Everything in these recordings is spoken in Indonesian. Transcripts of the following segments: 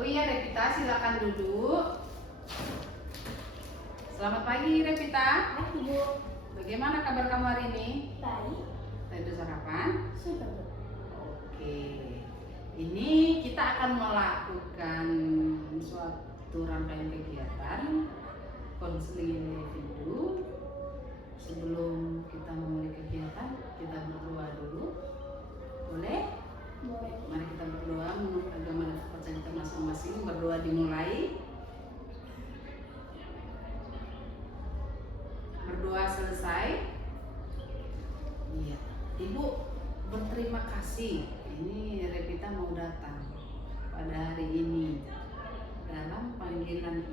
Oh iya Revita, silakan duduk. Selamat pagi Revita. Pagi, Bu. Bagaimana kabar kamu hari ini? Baik. Sudah sarapan? Sudah, Bu. Oke. Ini kita akan melakukan suatu rangkaian kegiatan konseling individu. Sebelum kita memulai kegiatan, kita berdoa dulu. Boleh? Boleh. Mari kita berdoa menurut agama dan kepercayaan kita masing-masing. Berdoa dimulai. Berdoa selesai. Iya. Ibu berterima kasih. Ini Revita mau datang pada hari ini dalam panggilan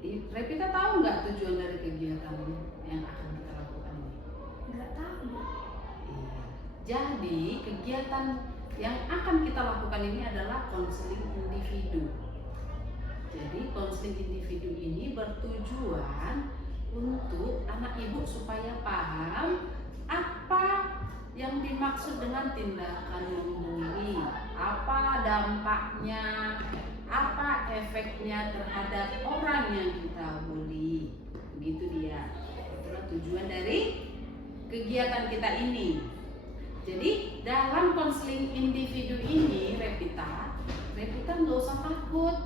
Ibu. Revita tahu nggak tujuan dari kegiatan yang akan kita lakukan ini? Nggak tahu, Bu. Iya. Jadi kegiatan yang akan kita lakukan ini adalah konseling individu. Jadi konseling individu ini bertujuan untuk anak ibu supaya paham apa yang dimaksud dengan tindakan membuli, apa dampaknya, apa efeknya terhadap orang yang kita bully. Begitu dia. Itulah tujuan dari kegiatan kita ini. Jadi dalam konseling individu ini Revita nggak usah takut.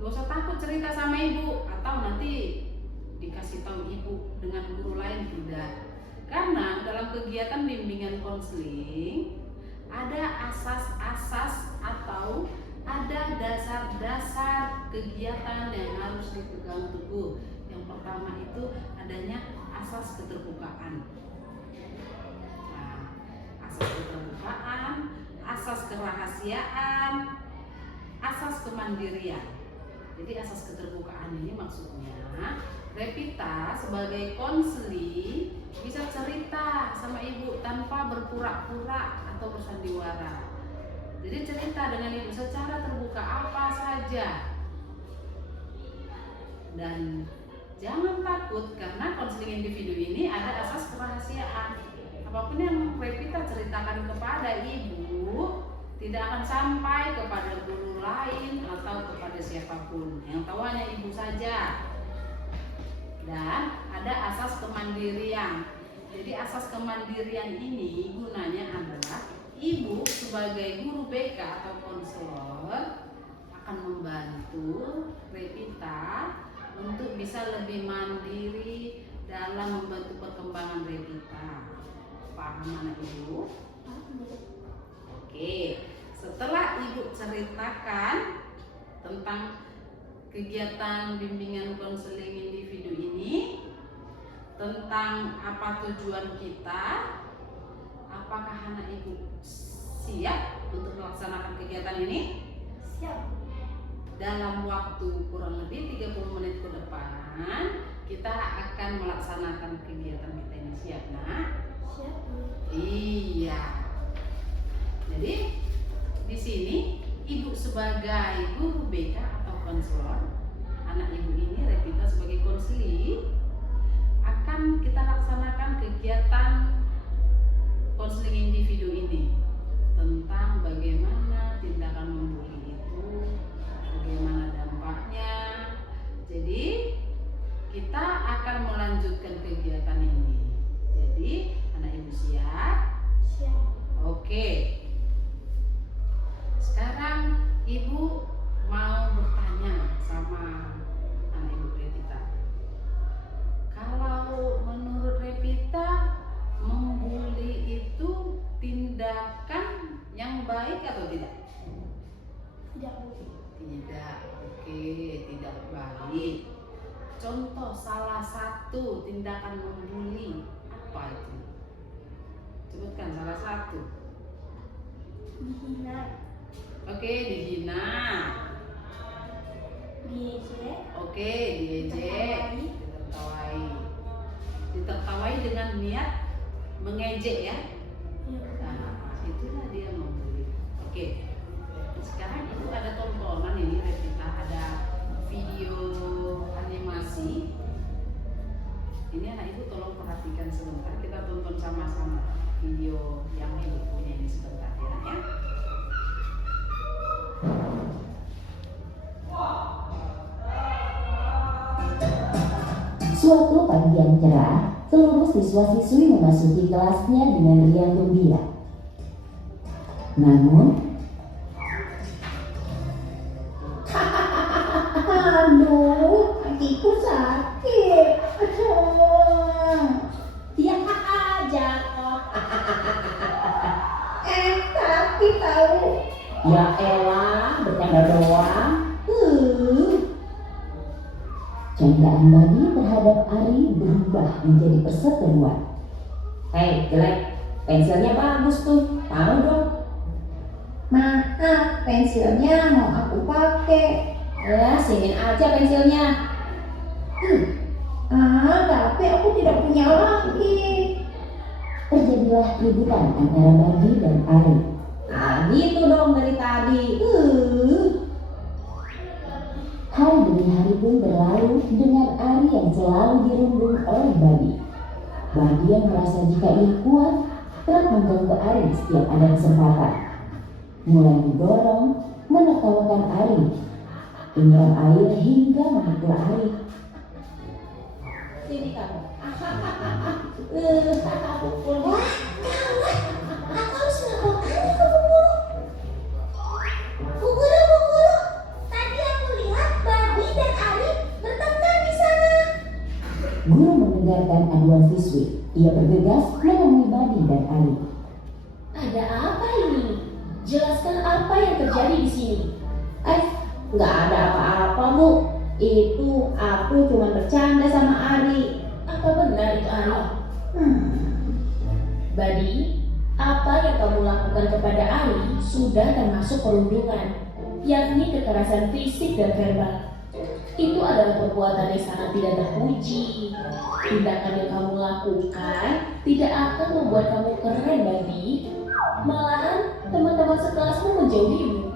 Nggak usah takut cerita sama ibu atau nanti dikasih tahu ibu dengan guru lain, tidak. Karena dalam kegiatan bimbingan konseling ada asas-asas atau ada dasar-dasar kegiatan yang harus dipegang teguh. Yang pertama itu adanya asas keterbukaan. Nah, asas keterbukaan, asas kerahasiaan, asas kemandirian. Jadi asas keterbukaan ini maksudnya Revita sebagai konseling bisa cerita sama ibu tanpa berpura-pura atau bersandiwara. Jadi cerita dengan ibu secara terbuka apa saja. Dan jangan takut karena konseling individu ini ada asas kerahasiaan. Apapun yang Revita ceritakan kepada ibu tidak akan sampai kepada guru lain atau kepada siapapun. Yang tahu hanya ibu saja. Dan ada asas kemandirian. Jadi asas kemandirian ini gunanya adalah ibu sebagai guru BK atau konselor akan membantu Revita untuk bisa lebih mandiri dalam membantu perkembangan Revita. Paham anak ibu? Oke, setelah ibu ceritakan tentang kegiatan bimbingan konseling individu ini, tentang apa tujuan kita, apakah anak ibu siap untuk melaksanakan kegiatan ini? Siap. Dalam waktu kurang lebih 30 menit ke depan kita akan melaksanakan kegiatan kita ini. Siap, Nak? Siap, Bu. Iya. Jadi di sini ibu sebagai guru BK atau konselor, anak ibu ini Revita sebagai konseling akan kita laksanakan kegiatan konseling individu ini tentang bagaimana tindakan membuli itu, bagaimana dampaknya. Jadi kita akan melanjutkan kegiatan ini. Jadi anak ibu siap? Siap. Oke. Sekarang ibu mau bertanya sama anak ibu Revita. Kalau menurut Revita membuli itu tindakan yang baik atau tidak? Tidak, Bu. Tidak. Oke, tidak baik. Contoh salah satu tindakan membuli apa itu? Sebutkan salah satu. Dihina. Oke, dihina. Diejek. Oke, diejek, Ditertawai. ditertawai. Ditertawai dengan niat mengejek ya. Iya, Bu. Nah, itulah dia membuli. Oke. Sekarang itu ada tontonan ini Revita, ada video animasi. Ini anak ibu tolong perhatikan sebentar. Kita tonton sama-sama video yang ibu punya ini sebentar ya, Nak, ya. Suatu pagi yang cerah, seluruh siswa-siswi memasuki kelasnya dengan riang gembira. Namun, Aduh, kakiku sakit. Aduh. ya jatuh. Sakit tahu. Ya elah, bercanda doang. Candaan Badi terhadap Ari berubah menjadi perseteruan. Hei, jelek, pensilnya bagus tuh, tahu dong. Maaf, pensilnya mau aku pakai. Ya, sinin aja pensilnya. Tapi aku tidak punya lagi. Terjadilah keributan antara Badi dan Ari. Gitu dong dari tadi. Hari demi hari pun berlalu dengan Ari yang selalu dirundung oleh Badi. Badi yang merasa jika ia kuat, telah mengganggu Ari setiap ada kesempatan. Mulai mendorong, menertawakan Ari, menyiram air hingga memukul Ari. Sini kamu. Pukul. Wah, gawat. Aku harus melaporkannya ke Bu Guru. Bu Guru, Bu Guru. Tadi aku lihat Badi dan Ari bertengkar di sana. Guru mendengarkan aduan siswi. Ia bergegas menemui Badi dan Ari. Ada apa ini? Jelaskan apa yang terjadi di sini. Nggak ada apa-apa, Bu. Itu aku cuma bercanda sama Ari. Apa benar itu Ari? Badi, apa yang kamu lakukan kepada Ari sudah termasuk perundungan, yakni kekerasan fisik dan verbal. Itu adalah perbuatan yang sangat tidak terpuji. Tindakan yang kamu lakukan tidak akan membuat kamu keren, Badi. Malahan teman-teman sekelasmu menjauhimu.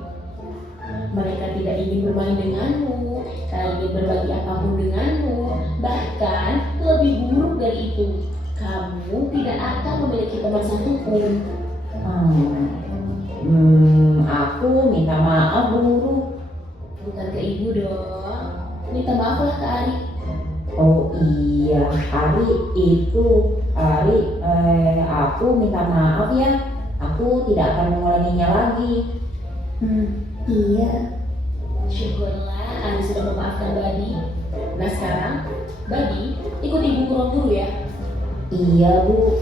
Mereka tidak ingin bermain denganmu, tak ingin berbagi apapun denganmu. Bahkan lebih buruk dari itu, kamu tidak akan memiliki teman satupun. Aku minta maaf, Guru. Bukan ke ibu dong, minta maaflah ke Ari. Oh iya, Ari, aku minta maaf ya. Aku tidak akan mengulanginya lagi. Iya. Syukurlah Ari sudah memaafkan Badi. Nah sekarang, Badi ikut ibu ke ruang guru ya. Iya, Bu.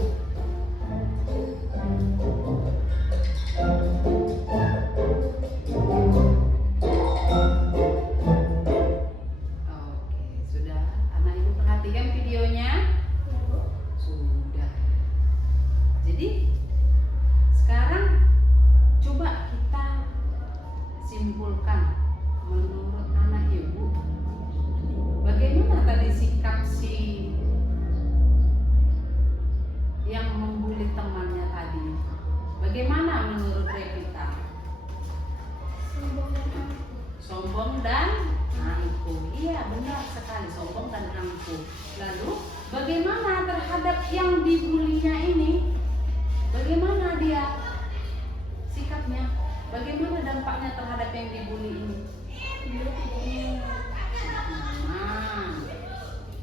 Oke, sudah. Anak ibu perhatikan videonya? Ya, Bu. Sudah. Jadi sekarang coba kita simpulkan menurut anak ibu bagaimana tadi sikap si yang membuli temannya tadi. Bagaimana menurut Revita? Sombong dan angkuh. Sombong dan angkuh. Iya, benar sekali, sombong dan angkuh. Lalu bagaimana terhadap yang dibulinya ini? Bagaimana dia sikapnya? Bagaimana dampaknya terhadap yang dibuli ini? Dia tidak ingin.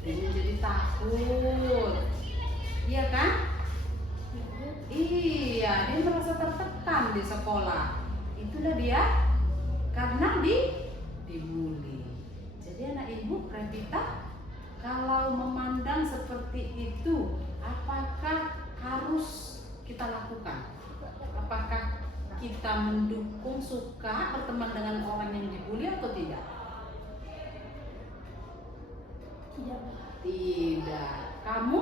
Dia menjadi takut. Iya kan? Iya, dia merasa tertekan di sekolah. Itulah dia karena dibully. Jadi anak ibu Revita, kalau memandang seperti itu, apakah harus kita lakukan? Apakah kita mendukung, suka berteman dengan orang yang dibully atau tidak? Tidak. Tidak. Kamu?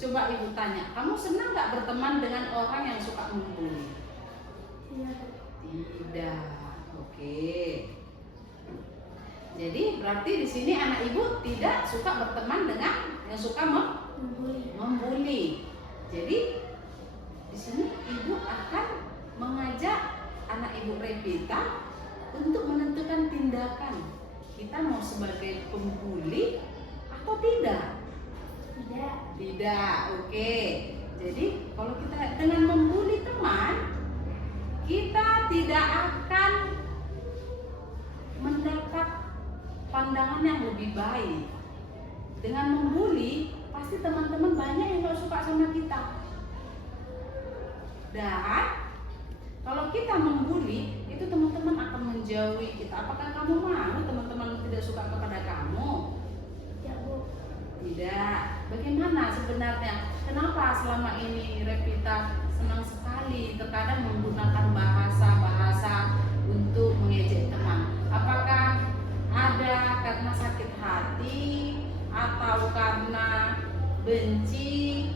Coba ibu tanya, kamu senang nggak berteman dengan orang yang suka membuli? Tidak. Tidak. Oke. Jadi berarti di sini anak ibu tidak suka berteman dengan yang suka membuli. Jadi di sini ibu akan mengajak anak ibu Revita untuk menentukan tindakan. Kita mau sebagai pembuli atau tidak? Tidak. Tidak, oke. Jadi kalau kita dengan membuli teman, kita tidak akan mendapat pandangan yang lebih baik. Dengan membuli, pasti teman-teman banyak yang gak suka sama kita. Dan kalau kita membuli, itu teman-teman akan menjauhi kita. Apakah kamu mau teman-teman tidak suka kepada kamu? Ya Bu. Tidak. Bagaimana sebenarnya? Kenapa selama ini Revita senang sekali terkadang menggunakan bahasa-bahasa untuk mengejek teman? Apakah ada karena sakit hati atau karena benci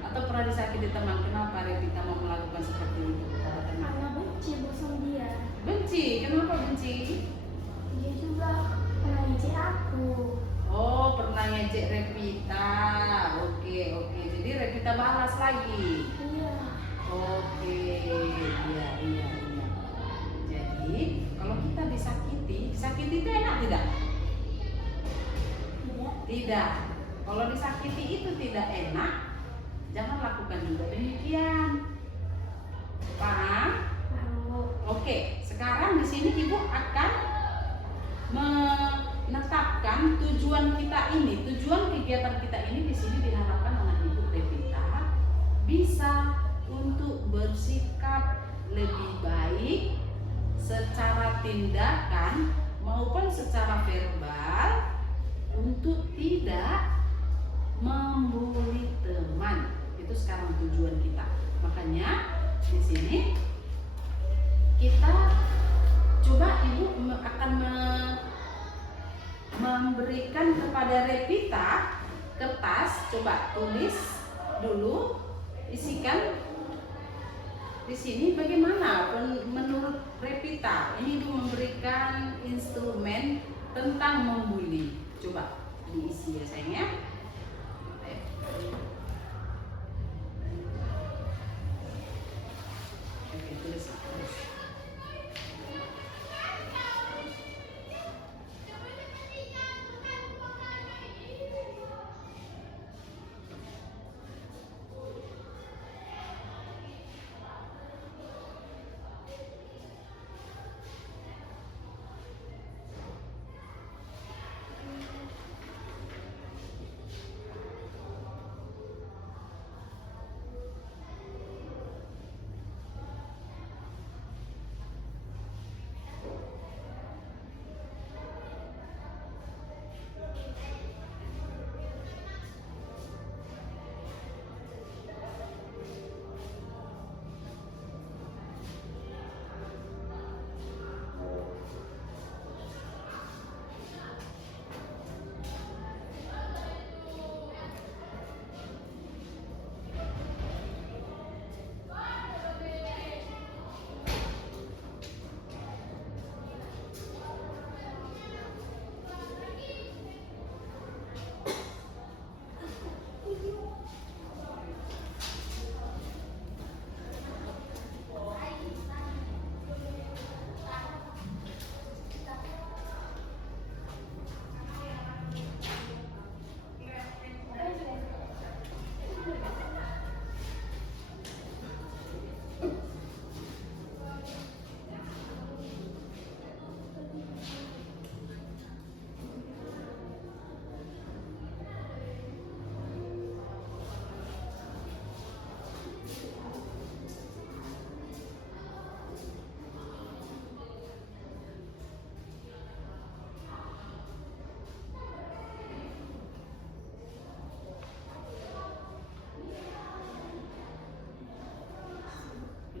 atau pernah disakiti teman? Kenapa Revita mau melakukan seperti itu kepada teman? Karena benci Bu sama dia. Benci. Kenapa benci? Dia juga pernah ngejek aku. Oh, pernah ngejek Revita. Oke. Jadi Revita balas lagi. Iya. Oke, iya. Jadi kalau kita disakiti itu enak tidak? Tidak. Tidak. Kalau disakiti itu tidak enak, jangan lakukan juga demikian. Paham? Lalu Oke, sekarang di sini Ibu akan menetapkan tujuan kita ini, tujuan kegiatan kita ini. Di sini diharapkan anak Ibu Revita bisa untuk bersikap lebih baik secara tindakan maupun secara verbal untuk tidak membuli teman. Itu sekarang tujuan kita. Makanya di sini kita coba Ibu akan memberikan kepada Revita kertas. Coba tulis dulu, isikan di sini bagaimana menurut Revita. Ini Ibu memberikan instrumen tentang membuli. Coba diisi ya sayang ya. Oke, tulis.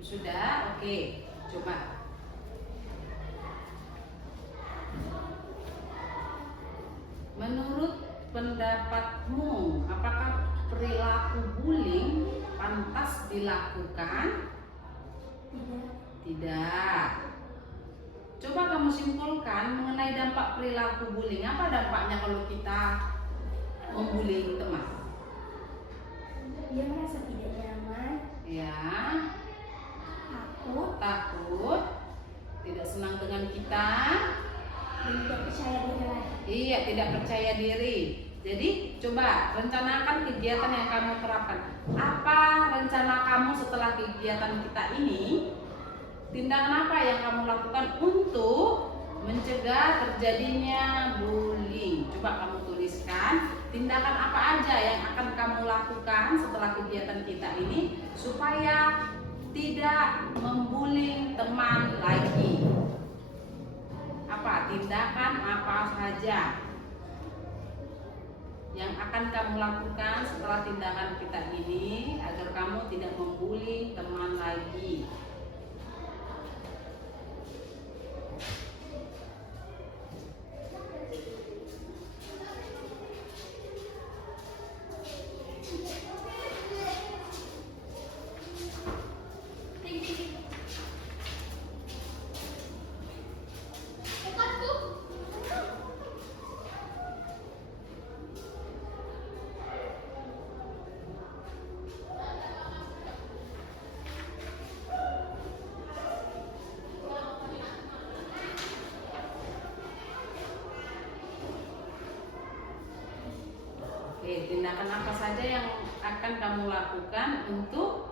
Sudah? Oke. Coba. Menurut pendapatmu, apakah perilaku bullying pantas dilakukan? tidak. Tidak. Coba kamu simpulkan mengenai dampak perilaku bullying. Apa dampaknya kalau kita membuli teman? Dia merasa tidak nyaman. Ya, Takut. takut, tidak senang dengan kita. Dan tidak percaya diri lagi. Iya, tidak percaya diri. Jadi coba rencanakan kegiatan yang kamu terapkan. Apa rencana kamu setelah kegiatan kita ini? Tindakan apa yang kamu lakukan untuk mencegah terjadinya bullying? Coba kamu tuliskan tindakan apa aja yang akan kamu lakukan setelah kegiatan kita ini supaya tidak membuli teman lagi. Apa tindakan apa saja yang akan kamu lakukan setelah tindakan kita ini agar kamu tidak membuli teman lagi? Oke, tindakan apa saja yang akan kamu lakukan untuk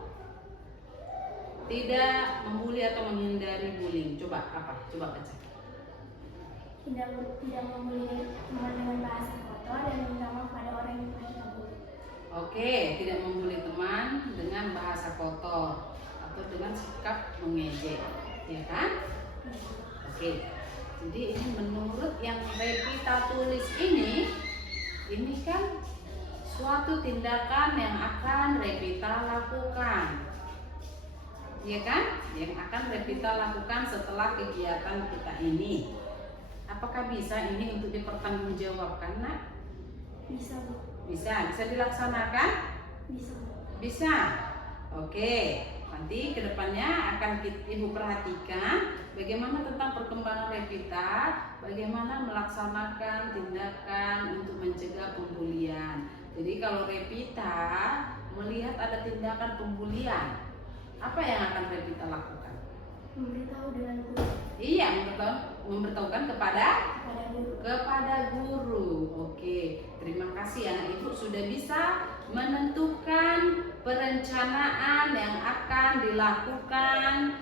tidak membuli atau menghindari bullying? Coba apa? Coba baca. Tidak membuli teman dengan bahasa kotor dan minta maaf pada orang yang pernah kita bully. Oke, tidak membuli teman dengan bahasa kotor atau dengan sikap mengejek, ya kan? Oke, jadi ini menurut yang Revita tulis ini kan suatu tindakan yang akan Revita lakukan, ya kan? Yang akan Revita lakukan setelah kegiatan kita ini. Apakah bisa ini untuk dipertanggungjawabkan, Nak? Bisa, Bu. Bisa dilaksanakan? Bisa, Bu. Bisa. Oke, nanti kedepannya akan Ibu perhatikan bagaimana tentang perkembangan Revita, bagaimana melaksanakan tindakan untuk mencegah pembulian. Jadi kalau Revita melihat ada tindakan pembulian, apa yang akan Revita lakukan? Memberitahu dengan guru. Iya, memberitahukan kepada Guru. guru. Oke, terima kasih anak ibu sudah bisa menentukan perencanaan yang akan dilakukan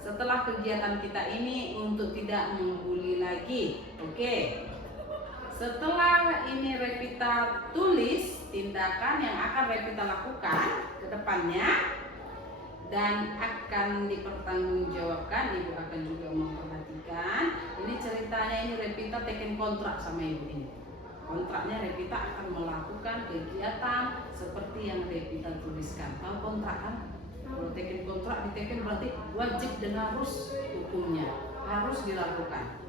setelah kegiatan kita ini untuk tidak membuli lagi. Oke. Setelah ini Revita tulis tindakan yang akan Revita lakukan ke depannya dan akan dipertanggungjawabkan, Ibu akan juga memperhatikan. Ini ceritanya ini Revita teken kontrak sama Ibu ini. Kontraknya Revita akan melakukan kegiatan seperti yang Revita tuliskan. Tahu kontrak kan? Kalau teken kontrak diteken berarti wajib dan harus hukumnya, harus dilakukan.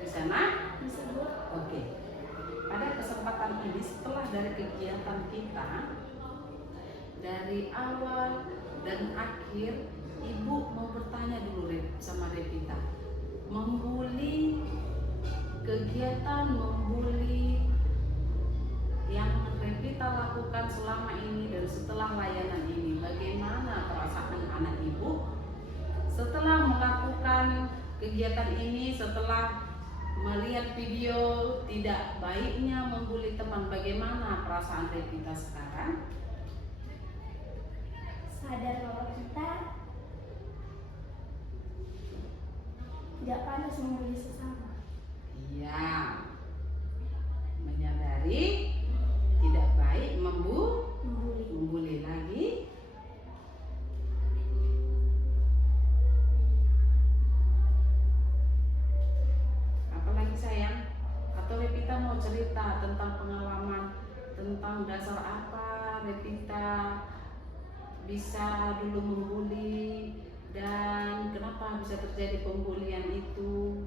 Di sana? Bisa, Bu. Oke. Pada kesempatan ini setelah dari kegiatan kita dari awal dan akhir, Ibu mau bertanya dulu sama Revita. Kegiatan membuli yang Revita lakukan selama ini dan setelah layanan ini, bagaimana perasaan anak Ibu setelah melakukan kegiatan ini, setelah melihat video tidak baiknya membuli teman? Bagaimana perasaan Revita sekarang? Sadar bahwa kita tidak pantas membuli sesama. Iya, menyadari tidak baik membuli lagi. Apalagi sayang, atau Revita mau cerita tentang pengalaman, tentang dasar apa Revita bisa dulu membuli dan kenapa bisa terjadi pembulian itu?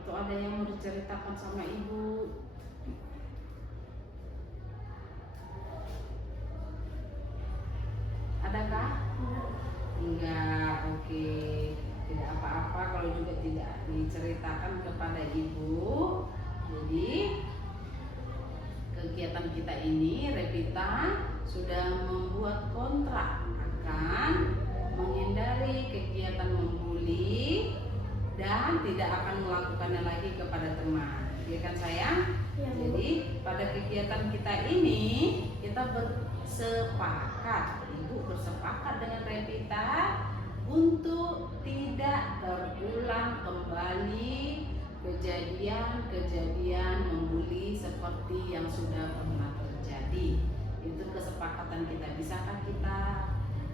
Atau ada yang mau diceritakan sama Ibu? Adakah? Enggak, oke. Tidak apa-apa kalau juga tidak diceritakan kepada Ibu. Jadi kegiatan kita ini Revita sudah membuat kontrak akan menghindari kegiatan membuli dan tidak akan melakukannya lagi kepada teman, ya kan sayang? Ya, Bu. Jadi pada kegiatan kita ini kita bersepakat, Ibu bersepakat dengan Revita untuk tidak terulang kembali kejadian membuli seperti yang sudah pernah terjadi. Itu kesepakatan kita. Bisakah kita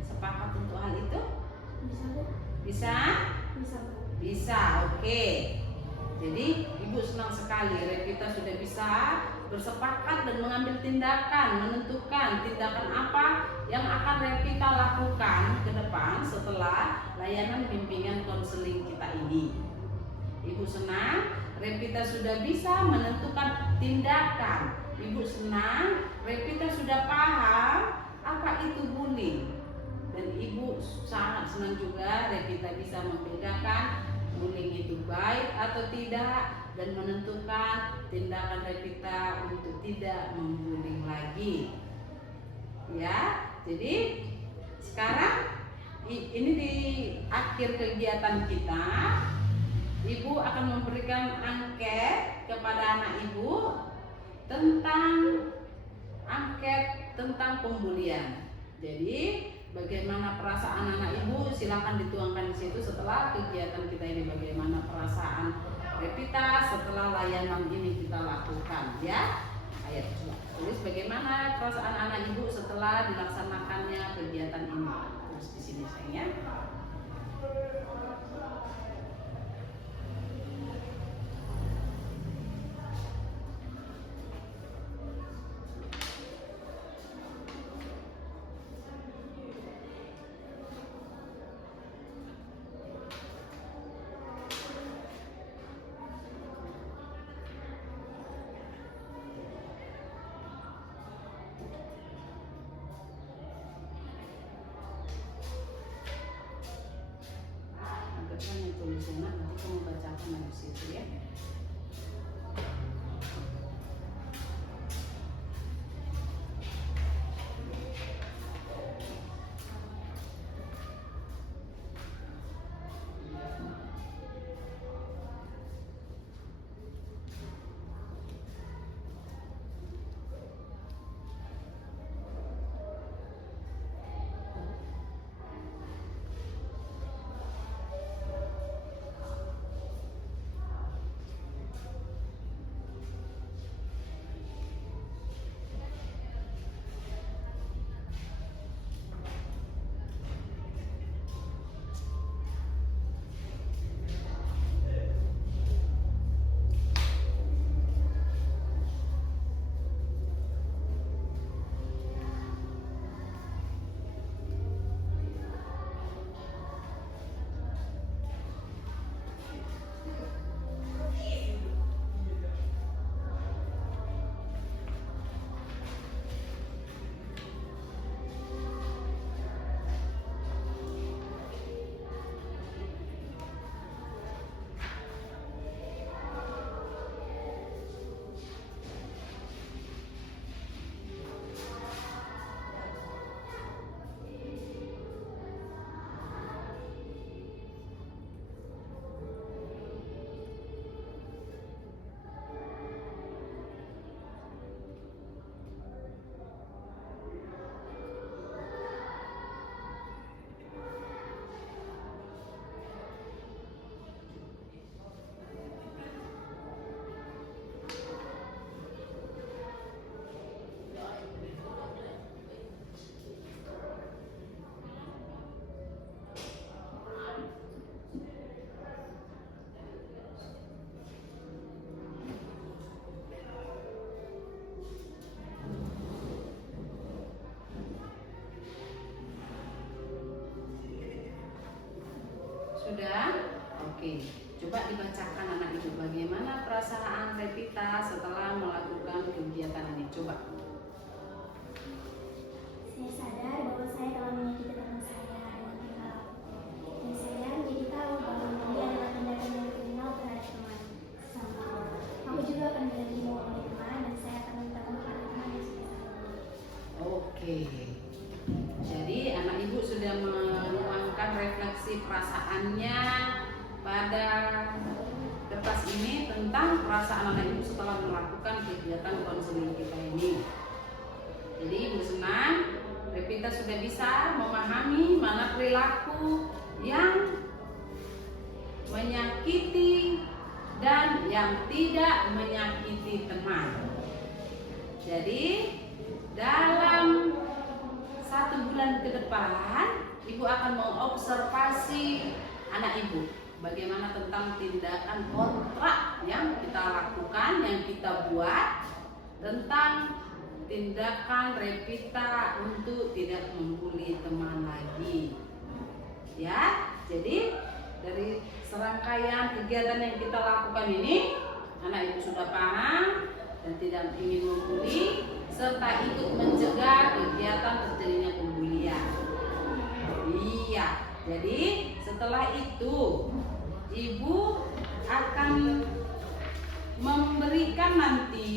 sepakat untuk hal itu? Bisa? Bisa, oke. Jadi Ibu senang sekali Revita sudah bisa bersepakat dan mengambil tindakan, menentukan tindakan apa yang akan Revita lakukan ke depan setelah layanan bimbingan konseling kita ini. Ibu senang Revita sudah bisa menentukan tindakan. Ibu senang Revita sudah paham apa itu bullying. Dan Ibu sangat senang juga Revita bisa membedakan bullying itu baik atau tidak dan menentukan tindakan Revita untuk tidak membullying lagi. Ya, jadi sekarang ini di akhir kegiatan kita, Ibu akan memberikan angket kepada anak Ibu tentang pembulian. Jadi bagaimana perasaan anak Ibu silakan dituangkan di situ setelah kegiatan kita ini, bagaimana perasaan Revita setelah layanan ini kita lakukan, ya. Ayo coba tulis bagaimana perasaan anak Ibu setelah dilaksanakannya kegiatan ini. Terus di sini sayangnya. Hanya tulisannya nanti kamu bacakan di situ ya. Sudah? Oke. Coba dibacakan anak Ibu bagaimana perasaan Revita setelah melakukan kegiatan ini. Coba. Saya sadar bahwa saya telah menyakiti teman saya dengan tingkah laku. Dan saya menjadi tahu bahwa ini adalah tindakan yang kriminal terhadap teman. Sama. Aku juga akan berjanji mengulangi teman dan saya akan minta maaf kepada teman yang sudah saya bunuh. Oke. Jadi anak Ibu sudah menuangkan refleksi perasaannya pada kertas ini tentang perasaan anak Ibu setelah melakukan kegiatan konseling kita ini. Jadi Ibu senang Revita sudah bisa memahami mana perilaku yang menyakiti dan yang tidak menyakiti teman. Jadi dalam 1 bulan ke depan, ibu akan mengobservasi anak ibu bagaimana tentang tindakan kontrak yang kita lakukan, yang kita buat tentang tindakan Revita untuk tidak membuli teman lagi. Ya, jadi dari serangkaian kegiatan yang kita lakukan ini, anak ibu sudah paham dan tidak ingin membuli serta ikut mencegah kegiatan terjadinya pembulian. Iya, jadi setelah itu ibu akan memberikan nanti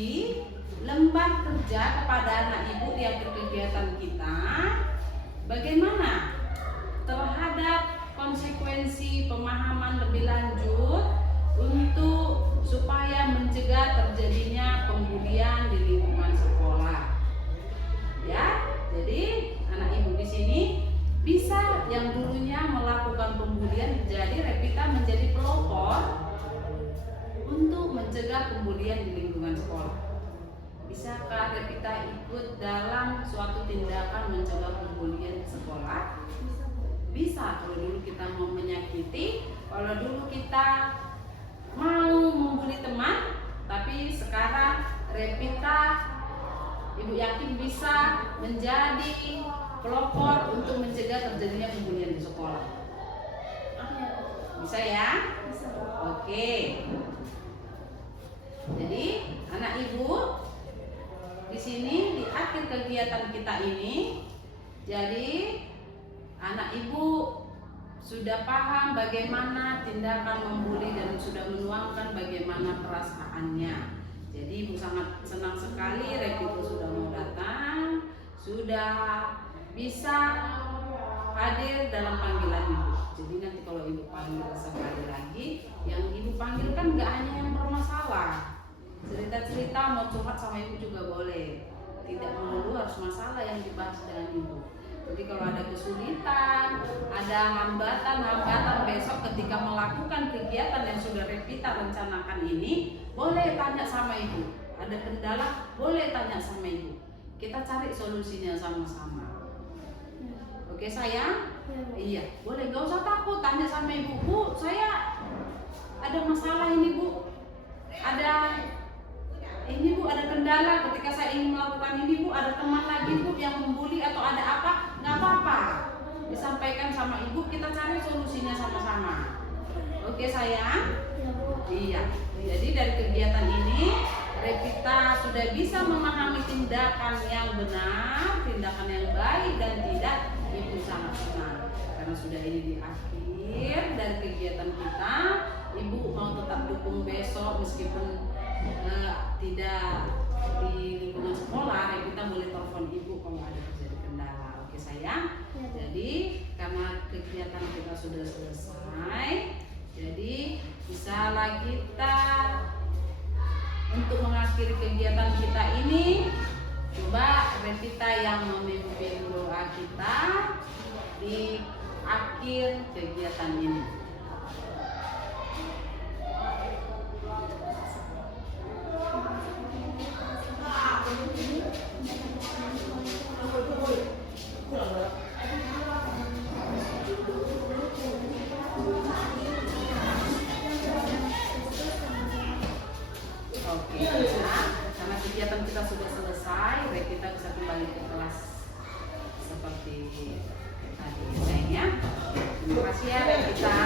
lembar kerja kepada anak ibu di akhir kegiatan kita bagaimana terhadap konsekuensi pemahaman lebih lanjut untuk supaya mencegah terjadinya pembulian di lingkungan sekolah. Ya, jadi anak ibu di sini bisa yang dulunya melakukan pembulian jadi Revita menjadi pelopor untuk mencegah pembulian di lingkungan sekolah. Bisakah Revita ikut dalam suatu tindakan mencegah pembulian di sekolah? Bisa. Kalau dulu kita mau menyakiti, kalau dulu kita mau membuli teman, tapi sekarang Revita ibu yakin bisa menjadi pelopor untuk mencegah terjadinya pembulian di sekolah. Bisa ya? Oke. Jadi anak ibu di sini di akhir kegiatan kita ini, jadi anak ibu sudah paham bagaimana tindakan membuli dan sudah menuangkan bagaimana perasaannya. Jadi ibu sangat senang sekali Revita sudah mau datang, sudah bisa hadir dalam panggilan ibu. Jadi nanti kalau ibu panggil sekali lagi, yang ibu panggil kan gak hanya yang bermasalah. Cerita-cerita mau curhat sama ibu juga boleh. Tidak melulu harus masalah yang dibahas dengan ibu. Jadi kalau ada kesulitan, ada hambatan besok ketika melakukan kegiatan yang sudah Revita rencanakan ini, boleh tanya sama ibu. Ada kendala, boleh tanya sama ibu. Kita cari solusinya sama-sama. Oke sayang? Iya, boleh, gak usah takut, tanya sama ibu. Bu, saya ada masalah ini bu. Ada kendala ketika saya ingin melakukan ini bu. Ada teman lagi bu yang membuli atau ada apa? Gak apa-apa, disampaikan sama ibu, kita cari solusinya sama-sama. Oke sayang? Iya. Jadi dari kegiatan ini Revita sudah bisa memahami tindakan yang benar, tindakan yang baik dan tidak. Ibu sangat senang karena sudah ini di akhir dari kegiatan kita. Ibu mau tetap dukung besok meskipun tidak di lingkungan sekolah. Revita boleh telepon ibu kalau ada terjadi kendala. Oke sayang? Jadi karena kegiatan kita sudah selesai, jadi bisalah kita untuk mengakhiri kegiatan kita ini, coba Revita yang memimpin doa kita di akhir kegiatan ini. Oke, karena kegiatan kita sudah selesai, Revita bisa kembali ke kelas seperti tadi sayangnya. Terima kasih ya Revita.